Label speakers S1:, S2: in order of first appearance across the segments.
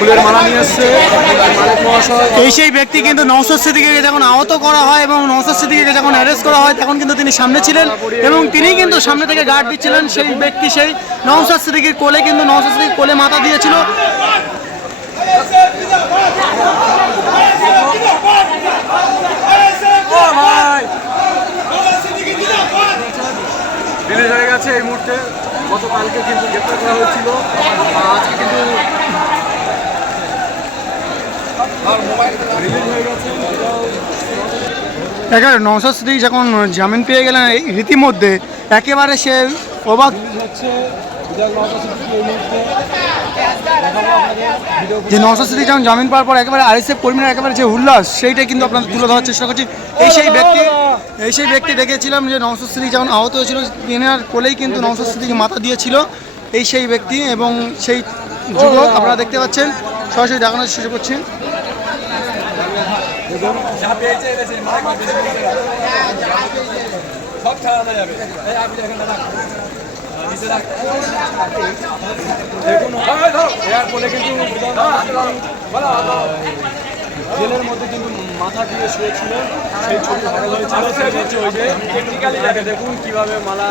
S1: ফুলের মালা নিয়ে এসছে
S2: এই সেই ব্যক্তি কিন্তু নৌসদ সিদ্দিকিকে যখন আহত করা হয় এবং নৌসদ সিদ্দিকিকে যখন অ্যারেস্ট করা হয় তখন কিন্তু তিনি সামনে ছিলেন এবং তিনি কিন্তু সামনে থেকে গার্ড দিচ্ছিলেন সেই ব্যক্তি সেই নৌসদ সিদ্দিকির কোলে কিন্তু নৌসদ সিদ্দিকির কোলে মাথা দিয়েছিল।
S1: রিলিজ হয়ে গেছে এই মুহূর্তে। গতকালকে কিন্তু গ্রেপ্তার করা হয়েছিল আর আজকে কিন্তু রিলিজ হয়ে গেছে
S2: এখানে নৌসদ যখন জামিন পেয়ে গেলেন, এই রীতিমধ্যে একেবারে সে অবাক যে নৌসদ সিদ্দিকি যখন জামিন পাওয়ার পর একেবারে আইএসএফ কর্মীরা একেবারে যে উল্লাস, সেইটা কিন্তু আপনাদের তুলে ধরার চেষ্টা করছি। এই সেই ব্যক্তি এই সেই ব্যক্তি দেখেছিলাম যে নৌসদ সিদ্দিকি যখন আহত হয়েছিল তিনার কোলেই কিন্তু নৌসদ মাথা দিয়েছিল। এই সেই ব্যক্তি এবং সেই যুবক আপনারা দেখতে পাচ্ছেন সরাসরি দেখানোর চেষ্টা করছি
S1: দেখুন জেলের মধ্যে কিন্তু মাথা দিয়ে শুয়েছিলেন সেই ছবি ভাইরাল হচ্ছে ওই যে আগে দেখুন কীভাবে মালা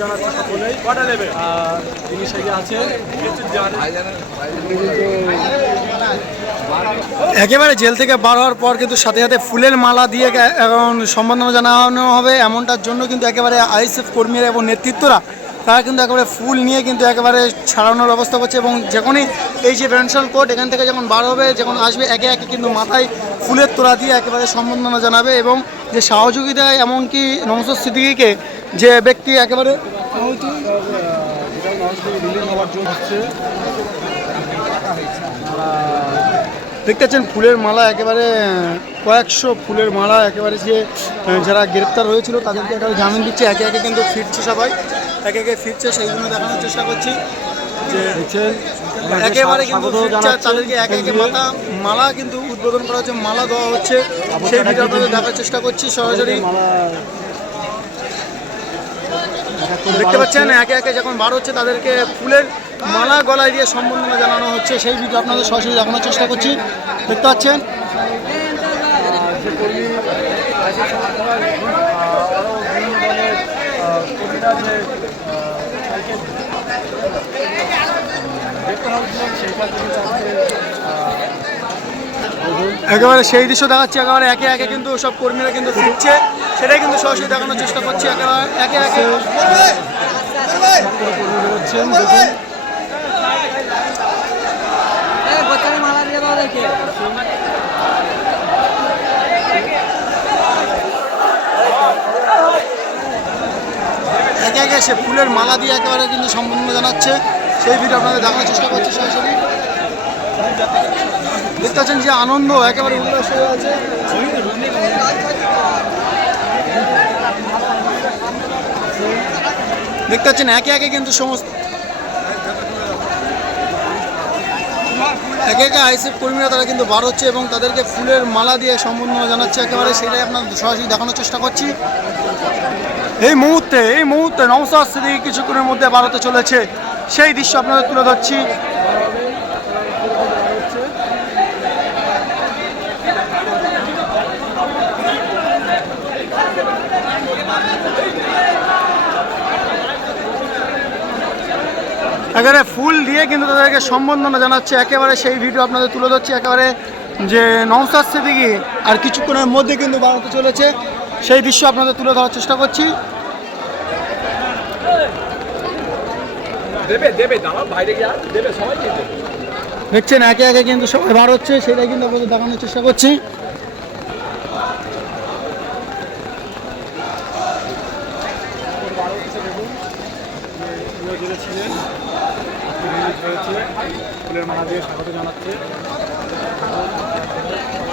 S1: জানাচ্ছে সকলেই। কটা দেবে? আর তিনি সেজে আছেন।
S2: একেবারে জেল থেকে বার হওয়ার পর কিন্তু সাথে সাথে ফুলের মালা দিয়ে গে- এখন সম্বর্ধনা জানানো হবে এমনটার জন্য কিন্তু একেবারে আইএসএফ কর্মীরা এবং নেতৃত্বরা তারা কিন্তু একেবারে ফুল নিয়ে কিন্তু একেবারে ছাড়ানোর ব্যবস্থা করছে এবং যখনই এই যে ভেন্সাল কোর্ট এখান থেকে যখন বার হবে, যখন আসবে, একে একে কিন্তু মাথায় ফুলের তোলা দিয়ে একেবারে সম্বর্ধনা জানাবে এবং যে সহযোগিতায় এমনকি নমস্কার সিদ্দিকিকে যে ব্যক্তি একেবারে
S1: হচ্ছে
S2: দেখতে পাচ্ছেন ফুলের মালা একেবারে কয়েকশো ফুলের মালা একেবারে যে যারা গ্রেপ্তার হয়েছিল তাদেরকে একেবারে জামিন দিচ্ছে। একে একে কিন্তু ফিরছে সবাই। একে একে ফিরছে সেইগুলো দেখানোর চেষ্টা করছি যে একেবারে কিন্তু তাদেরকে একে একে মাথা মালা কিন্তু উদ্বোধন করা হচ্ছে মালা দেওয়া হচ্ছে। সেই ভিডিও আপনাদের দেখার চেষ্টা করছি সরাসরি। দেখতে পাচ্ছেন একে একে যখন বার হচ্ছে তাদেরকে ফুলের মালা গলায় দিয়ে সম্বর্ধনা জানানো হচ্ছে। সেই ভিডিও আপনাদের সরাসরি দেখানোর চেষ্টা করছি। দেখতে পাচ্ছেন? একেবারে সেই দৃশ্য দেখাচ্ছি। একেবারে একে একে কিন্তু সব কর্মীরা কিন্তু ফিরছে। সেটাই কিন্তু সরাসরি দেখানোর চেষ্টা করছি। একেবারে একে একে
S1: কর্মী বেরোচ্ছেন দেখুন।
S2: একে একে সে ফুলের মালা দিয়ে একেবারে কিন্তু সম্পূর্ণ জানাচ্ছে। সেই ভিডিও আপনাদের দেখানোর চেষ্টা করছি সরাসরি দেখতে পাচ্ছেন যে আনন্দ একেবারে উল্লাস হয়ে আছে। দেখতে পাচ্ছেন একে একে কিন্তু সমস্ত একে একে আইসিএফ কর্মীরা তারা কিন্তু বার হচ্ছে এবং তাদেরকে ফুলের মালা দিয়ে সম্বর্ধনা জানাচ্ছে একেবারে, সেটাই আপনার সরাসরি দেখানোর চেষ্টা করছি। এই মুহূর্তে এই মুহূর্তে নমস্কার কিছুক্ষণের মধ্যে বার হতে চলেছে। সেই দৃশ্য আপনাদের তুলে ধরছি। একেবারে ফুল দিয়ে কিন্তু তাদেরকে সম্বর্ধনা জানাচ্ছে। একেবারে সেই ভিডিও আপনাদের তুলে ধরছি। একেবারে যে নমস্কার স্মৃতি আর কিছুক্ষণের মধ্যে কিন্তু ভারতে চলেছে। সেই দৃশ্য আপনাদের তুলে ধরার চেষ্টা করছি। দেখছেন একে একে কিন্তু সবাই বার হচ্ছে সেটাই কিন্তু আপনাদের দেখানোর চেষ্টা করছি।
S1: ছিলেন রিলিজ হয়েছে। ফুলের মালা দিয়ে স্বাগত জানাচ্ছে।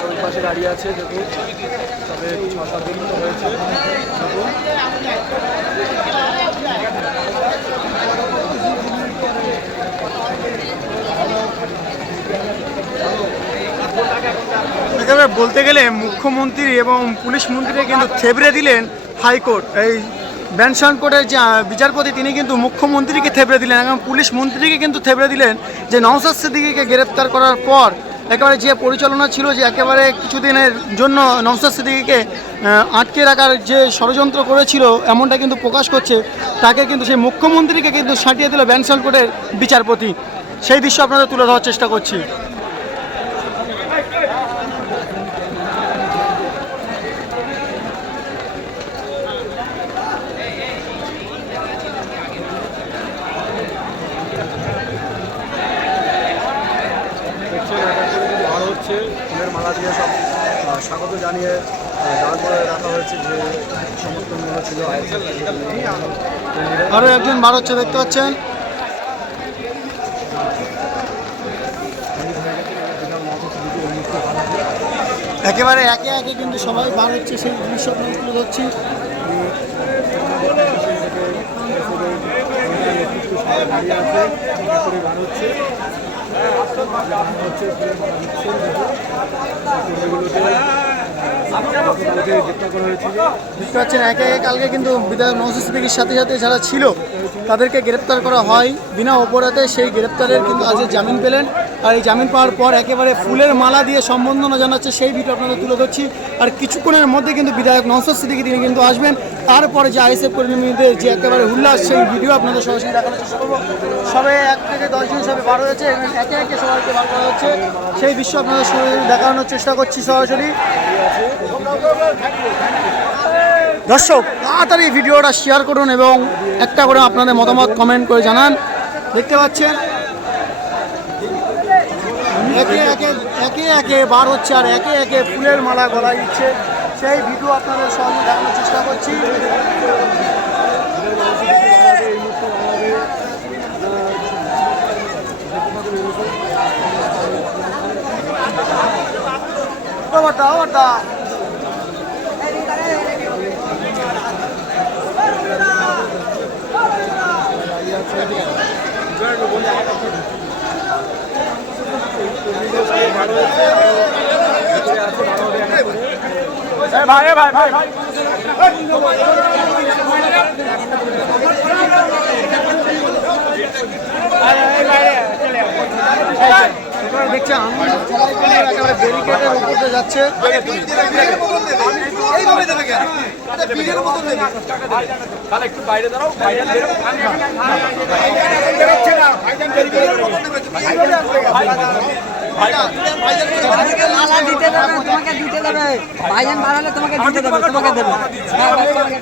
S1: ওই পাশে দাঁড়িয়ে আছে দেখুন। তবে ছ, সাত দিন মতো হয়েছে। দেখুন
S2: বলতে গেলে মুখ্যমন্ত্রী এবং পুলিশ মন্ত্রীকে কিন্তু থেবড়ে দিলেন হাইকোর্ট। এই ব্যানসন কোর্টের যে বিচারপতি, তিনি কিন্তু মুখ্যমন্ত্রীকে থেবড়ে দিলেন এবং পুলিশ মন্ত্রীকে কিন্তু থেবড়ে দিলেন যে নওসাদ সিদ্দিকিকে গ্রেপ্তার করার পর একেবারে যে পরিচালনা ছিল যে একেবারে কিছুদিনের জন্য নওসাদ সিদ্দিকিকে আটকে রাখার যে ষড়যন্ত্র করেছিল এমনটা কিন্তু প্রকাশ করছে, তাকে কিন্তু সেই মুখ্যমন্ত্রীকে কিন্তু সাঁটিয়ে দিল ব্যানসন কোর্টের বিচারপতি। সেই দৃশ্য আপনাদের তুলে ধরার চেষ্টা করছি।
S1: হচ্ছে ফুলের মালা দিয়ে সব স্বাগত জানিয়ে দাঁড় করে রাখা হয়েছে যে সমর্থনগুলো ছিল
S2: আরও একজন বার হচ্ছে দেখতে পাচ্ছেন একেবারে একে একে কিন্তু সবাই বার হচ্ছে সেই দৃশ্য তুলে ধরছি
S1: দাঁড়িয়ে আছে বার হচ্ছে
S2: দেখতে পাচ্ছেন, একে একে কালকে কিন্তু বিধায়ক নৌসুদ সিদ্দিকির সাথে সাথে যারা ছিল, তাদেরকে গ্রেপ্তার করা হয়। বিনা অপরাধে সেই গ্রেপ্তারের কিন্তু আজকে জামিন পেলেন। আর এই জামিন পাওয়ার পর একেবারে ফুলের মালা দিয়ে সম্বর্ধনা জানাচ্ছে, সেই ভিডিও আপনাদের তুলে ধরছি। আর কিছুক্ষণের মধ্যে কিন্তু বিধায়ক নৌসুদ সিদ্দিকি তিনি কিন্তু আসবেন। তারপরে যে আইএসএফ কর্মীদের যে একেবারে উল্লাস, সেই ভিডিও আপনাদের সরাসরি দেখানোর চেষ্টা করব। সবে এক থেকে দশজন সবে বার হয়েছে, এবং একে একে সবাইকে বার করা হচ্ছে। সেই দৃশ্য আপনাদের দেখানোর চেষ্টা করছি সরাসরি। দর্শক, তাড়াতাড়ি ভিডিওটা শেয়ার করুন এবং একটা করে আপনাদের মতামত কমেন্ট করে জানান। দেখতে পাচ্ছেন একে একে একে একে বার হচ্ছে আর একে একে ফুলের মালা গলা দিচ্ছে। সেই ভিডিও আপনাদের সঙ্গে দেখানোর চেষ্টা করছি। ওটা ওটা
S1: ভাই ভাই ভাই ভাই
S2: একেবারে দেখছি আন্দোলন চলাকালীন একেবারে ব্যারিকেডের উপর দিয়ে যাচ্ছে।
S1: তাহলে একটু বাইরে দাঁড়াও বাইরে
S3: মালা দিতে দেবে তোমাকে দিতে দেবে। ভাইজান হলে তোমাকে দিতে দেবে তোমাকে দেবে। হ্যাঁ, ভাই, তোমাকে-